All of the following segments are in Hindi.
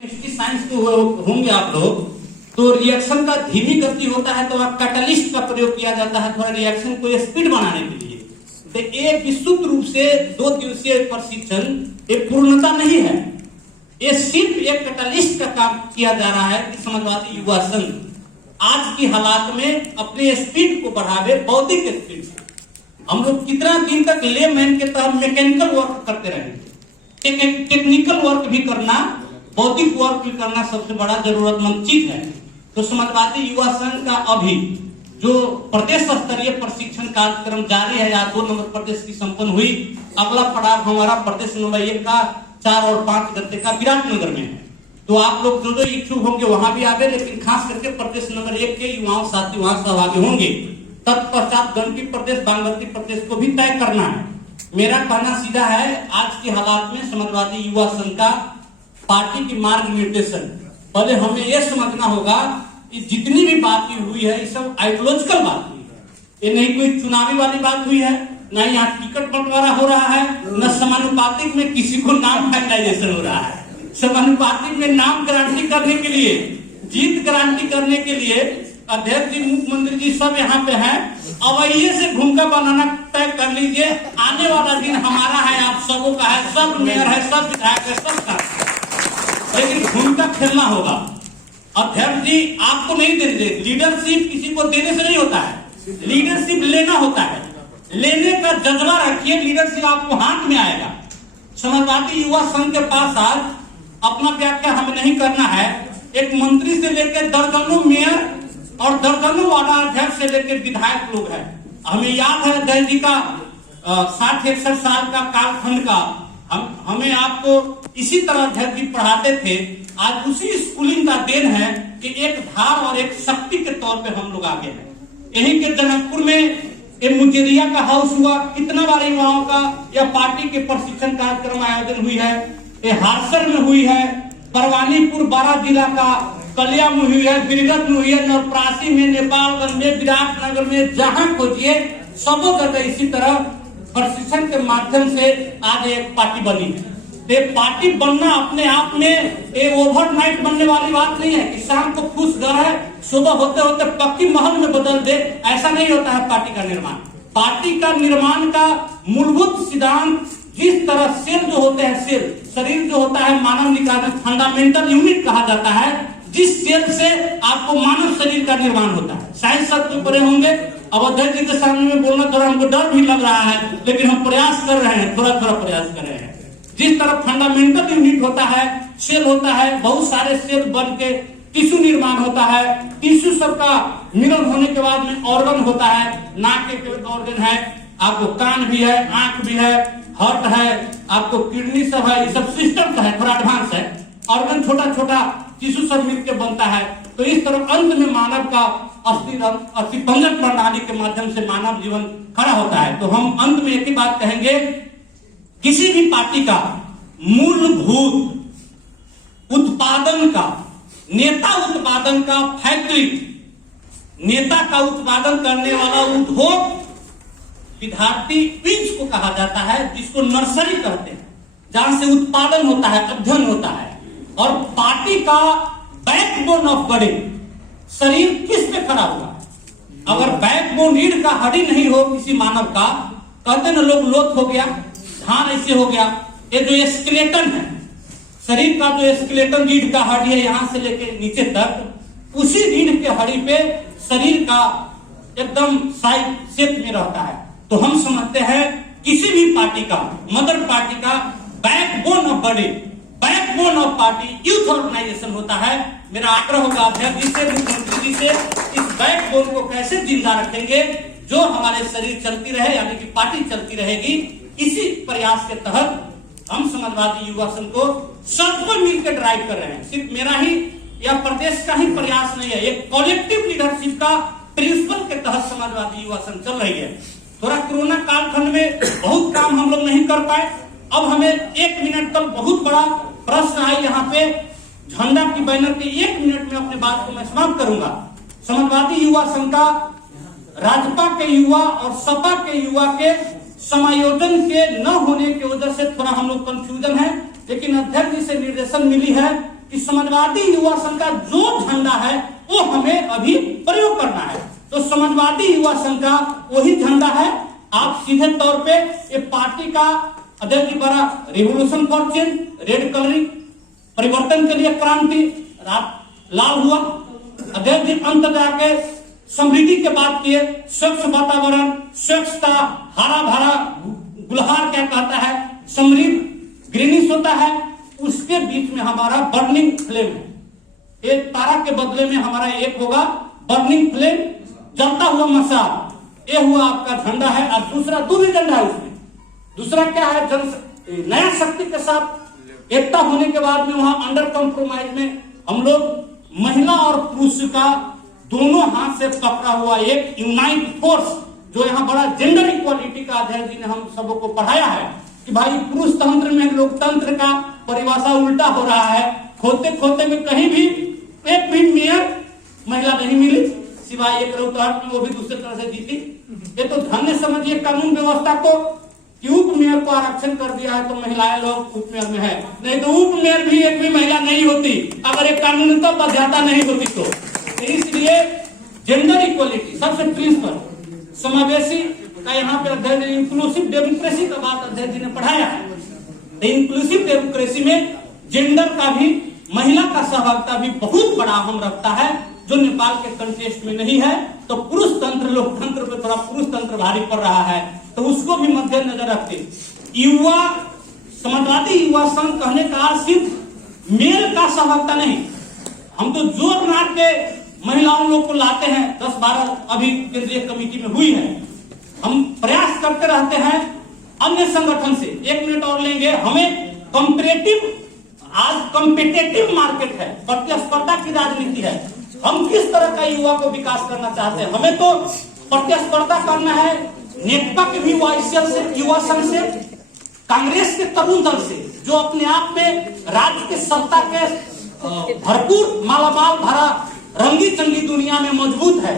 केमिस्ट्री साइंस के होंगे आप लोग, तो रिएक्शन का धीमी गति होता है तो आप कैटलिस्ट का प्रयोग किया जाता है थोड़ा रिएक्शन को स्पीड बनाने के लिए। तो एक विस्तृत रूप से 2 दिवसीय प्रशिक्षण एक पूर्णता नहीं है, ये सिर्फ एक कैटलिस्ट का काम किया जा रहा है कि समाजवादी युवा संघ आज की हालात में अपने स्पीड को बढ़ावे, बौद्धिक स्पीड से। हम लोग कितना दिन तक लेमैन के तहत मैकेनिकल वर्क करते रहेंगे, टेक्निकल वर्क भी करना, बौद्धिक वर्क भी करना सबसे बड़ा जरूरतमंद चीज है। तो समाजवादी युवा संघ का अभी जो प्रदेश स्तरीय प्रशिक्षण कार्यक्रम जारी है, आज 2 नंबर प्रदेश की संपन्न हुई। अगला पड़ाव हमारा प्रदेश नंबर 1 का 4 और 5 गते का विराटनगर में है। तो आप लोग जो इच्छुक होंगे वहां भी आवे, लेकिन खास करके प्रदेश नंबर 1 के युवाओं साथी वहां सहभागी होंगे। तत्पश्चात गणती प्रदेश, बागमती प्रदेश को भी तय करना है। मेरा कहना सीधा है, आज की हालात में समाजवादी युवा संघ का पार्टी की मार्ग निर्देशन, पहले हमें यह समझना होगा कि जितनी भी बात हुई है ये सब आइडियोलॉजिकल बात हुई है। ये नहीं कोई चुनावी वाली बात हुई है, न यहाँ टिकट बंटवारा हो रहा है, न समानुपातिक में किसी को नाम फाइनलाइजेशन हो रहा है। समानुपातिक में नाम गारंटी करने के लिए, जीत गारंटी करने के लिए अध्यक्ष जी, मुख्यमंत्री जी सब यहाँ पे हैं। अवैये से भूमिका बनाना तय कर लीजिए। आने वाला दिन हमारा है, आप सबों का है, सब मेयर है, सब विधायक है, सब का, लेकिन भूमिका खेलना होगा। अध्यक्ष जी आपको नहीं देने दे, लीडरशिप किसी को देने से नहीं होता है, लीडरशिप लेना होता है। लेने का जज्बा रखिए, लीडरशिप आपको हाथ में आएगा। समाजवादी युवा संघ के पास आज अपना व्याख्या हमें नहीं करना है। एक मंत्री से लेकर दर्जनों मेयर और दर्जनों वार्ड अध्यक्ष से लेकर विधायक लोग हैं। हमें याद है अध्यक्ष जी का 60-61 साल का कालखंड का, हमें आपको इसी तरह अध्यक्ष जी पढ़ाते थे। आज उसी स्कूलिंग का देन है कि एक धार और एक शक्ति के तौर पे हम लोग आगे हैं। यहीं के जनकपुर में मुजेरिया का हाउस हुआ, कितना बार युवाओं का या पार्टी के प्रशिक्षण कार्यक्रम आयोजन हुई है। ये हारसर में हुई है, परवानीपुर बारा जिला का कलिया में हुई है, बिरगत में हुई है, नवप्रासी में, नेपालगंज में, विराटनगर में, जहां खोजिए सबों जगह इसी तरह प्रशिक्षण के माध्यम से आज एक पार्टी बनी है। ये पार्टी बनना अपने आप में एक ओवरनाइट बनने वाली बात नहीं है कि शाम को फूस घर है, सुबह होते होते पक्की महल में बदल दे, ऐसा नहीं होता है पार्टी का निर्माण। पार्टी का निर्माण का मूलभूत सिद्धांत, जिस तरह सेल जो होते हैं, सेल शरीर जो होता है मानव निकाय में फंडामेंटल यूनिट कहा जाता है, जिस सेल से आपको मानव शरीर का निर्माण होता है। साइंस सब तो पढ़े होंगे। अब अध्यक्ष जी के सामने में बोलना थोड़ा हमको डर भी लग रहा है, लेकिन हम प्रयास कर रहे हैं, थोड़ा थोड़ा प्रयास कर रहे हैं। जिस तरह फंडामेंटल यूनिट होता है, सेल होता है, बहुत सारे सेल बन के टिश्यू निर्माण होता है। टिश्यू सबका मिलन होने के बाद में ऑर्गन होता है, नाक के ऑर्गन है, आपको कान भी है, आंख भी है, हार्ट है, आपको किडनी सब है, ये सब सिस्टम का है, थोड़ा एडवांस है। ऑर्गन छोटा छोटा टिश्यू सब मिलकर बनता है। तो इस तरह अंत में मानव का अस्थिपंजर प्रणाली के माध्यम से मानव जीवन खड़ा होता है। तो हम अंत में एक ही बात कहेंगे, किसी भी पार्टी का मूलभूत उत्पादन का, नेता उत्पादन का फैक्ट्री, नेता का उत्पादन करने वाला उद्योग विद्यार्थी बीज को कहा जाता है, जिसको नर्सरी कहते हैं, जहां से उत्पादन होता है, अध्ययन होता है। और पार्टी का बैकबोन ऑफ बॉडी, शरीर किस पे खड़ा हुआ है? अगर बैकबोन, रीढ़ का हड्डी नहीं हो किसी मानव का, कहते ना लोग लोथ हो गया, धान ऐसे हो गया। ये जो स्केलेटन है शरीर का, जो स्केलेटन रीढ़ का हड्डी है यहाँ से लेके नीचे तक, उसी रीढ़ के हड्डी पे शरीर का एकदम साइड शेप में रहता है। तो हम समझते हैं किसी भी पार्टी का, मदर पार्टी का backbone of body, backbone of party youth organisation होता है। मेरा आग्रह होगा अध्यक्ष जी से, मुख्यमंत्री जी से, इस बैकबोन को कैसे जिंदा रखेंगे, जो हमारे शरीर चलती रहे, यानी कि पार्टी चलती रहेगी। इसी प्रयास के तहत हम समाजवादी युवा संघ को सबको मिलकर ड्राइव कर रहे हैं। सिर्फ मेरा ही या प्रदेश का ही प्रयास नहीं है, एक कॉलेक्टिव लीडरशिप का प्रिंसिपल के तहत समाजवादी युवा संघ चल रही है। थोड़ा कोरोना कालखंड में बहुत काम हम लोग नहीं कर पाए। अब हमें 1 मिनट कल बहुत बड़ा प्रश्न आई यहाँ पे, झंडा की बैनर के 1 मिनट में अपने बात को मैं समाप्त करूंगा। समाजवादी युवा संघ का राजपा के युवा और सपा के युवा के समायोजन के न होने की वजह से थोड़ा हम लोग कंफ्यूजन है, लेकिन अध्यक्ष जी से निर्देशन मिली है कि समाजवादी युवा संघ का जो झंडा है वो हमें अभी प्रयोग करना है। तो समाजवादी युवा संघ का वही झंडा है। आप सीधे तौर पे ये पार्टी का अध्यक्ष जी बड़ा revolution for change, red colouring, परिवर्तन के लिए क्रांति, लाल हुआ। अध्यक्ष जी अंत जाके समृद्धि के बात किए, स्वच्छ वातावरण, स्वच्छता, हरा भरा गुलहार क्या कहता है, समृद्ध ग्रीनिश होता है। उसके बीच में हमारा बर्निंग फ्लेम है। एक तारा के बदले में हमारा एक होगा बर्निंग फ्लेम, जलता हुआ मशाल। ये हुआ आपका झंडा है। और दूसरा दो झंडा है उसमें। दूसरा क्या है, नया शक्ति के साथ एकता होने के बाद में वहां अंडर कॉम्प्रोमाइज में हम लोग महिला और पुरुष का दोनों हाथ से पकड़ा हुआ एक यूनाइट फोर्स, जो यहाँ बड़ा जेंडर इक्वालिटी का अध्ययन जी ने हम सबको पढ़ाया है कि भाई पुरुष तंत्र में लोकतंत्र का परिभाषा उल्टा हो रहा है। खोते खोते में कहीं भी एक भी मेयर महिला नहीं मिली, सिवाय एक रौतहट में, वो भी दूसरे तरह से जीती। ये तो धन्य समझिए कानून व्यवस्था को कि उप मेयर को आरक्षण कर दिया है तो महिलाएं लोग उप मेयर में है, नहीं तो उप मेयर भी एक भी महिला नहीं होती अगर एक कानून तो बाध्यता नहीं होती। तो इसलिए जेंडर इक्वलिटी सबसे प्रिंसिपल, समावेशी का यहाँ पे अध्ययन, इंक्लूसिव डेमोक्रेसी का बात अध्ययन जी ने पढ़ाया है। इंक्लूसिव डेमोक्रेसी में जेंडर का भी, महिला का सहभागिता भी बहुत बड़ा अहम रखता है, जो नेपाल के कंटेस्ट में नहीं है। तो पुरुष तंत्र लोकतंत्र पे थोड़ा पुरुष तंत्र भारी पड़ रहा है, तो उसको भी मद्देनजर रखते युवा समाजवादी युवा संघ कहने का सिर्फ मेल का सहभागिता नहीं, हम तो जोर मार के महिलाओं लोग को लाते हैं। 10-12 अभी केंद्रीय कमेटी में हुई है। हम प्रयास करते रहते हैं अन्य संगठन से। 1 मिनट और लेंगे। हमें कंपैरेटिव, आज कॉम्पिटिटिव मार्केट है, प्रतिस्पर्धा की राजनीति है। हम किस तरह का युवा को विकास करना चाहते हैं? हमें तो प्रतिस्पर्धा करना है नेकपा के भी युवा संघ से, कांग्रेस के तरुण दल से, जो अपने आप में राज्य के सत्ता के भरपूर मालामाल भरा रंगी चंगी दुनिया में मजबूत है।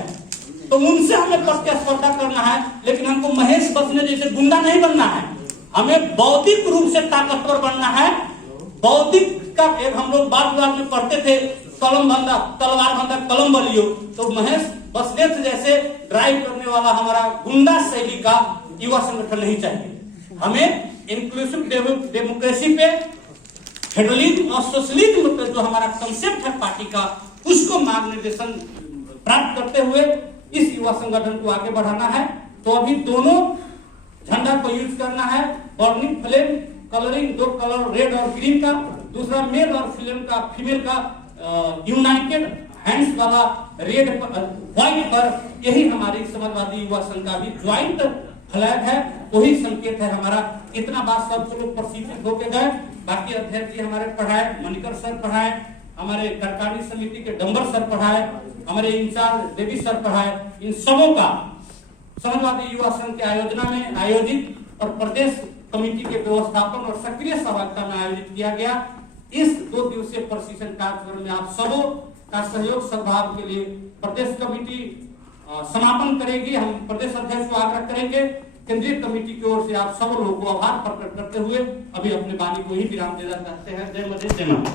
तो उनसे हमें प्रतिस्पर्धा करना है। लेकिन हमको महेश बसने जैसे गुंडा नहीं बनना है, हमें बौद्धिक रूप से ताकतवर बनना है। बौद्धिक का एक हम लोग बात में पढ़ते थे, कलम बंदा तलवार बंदा कलम बलियो। तो महेश बसनेत जैसे ड्राइव करने वाला हमारा गुंडा शैली का युवा संगठन नहीं चाहिए। हमें इंक्लूसिव डेमोक्रेसी पे, फेडरलिज्म और सोशलिज्म पे जो हमारा कंसेप्ट है पार्टी का, उसको मार्गदर्शन प्राप्त करते हुए इस युवा संगठन को आगे बढ़ाना है। तो अभी दोनों झंडा को यूज करना है। Burning flame colouring, 2 colour red और ग्रीन का, दूसरा मेल और फीमेल का यूनाइटेड हैंड्स वाला रेड व्हाइट पर। यही हमारी समाजवादी युवा संघ का भी ज्वाइंट फ्लैग है, वही संकेत है हमारा। इतना बात सब लोग प्रशिक्षित होके गए। बाकी अध्यक्ष जी हमारे पढ़ाए, मणिकर सर पढ़ाए, हमारे कार्यकारिणी समिति के डंबर सर पढ़ाए, हमारे इंचार्ज देवी सर पढ़ाए। इन सबों का समाजवादी युवा संघ के आयोजना में आयोजित और प्रदेश कमेटी के व्यवस्थापन और सक्रिय सहभागिता में आयोजित किया गया। इस 2 दिवसीय प्रशिक्षण कार्यक्रम में आप सबों का सहयोग सद्भाव के लिए प्रदेश कमेटी समापन करेगी। हम प्रदेश अध्यक्ष को आग्रह करेंगे, केंद्रीय कमेटी की ओर से आप सब लोगों को आभार प्रकट करते हुए अभी अपने वाणी को ही विराम देना चाहते हैं। जय मधे जय माता।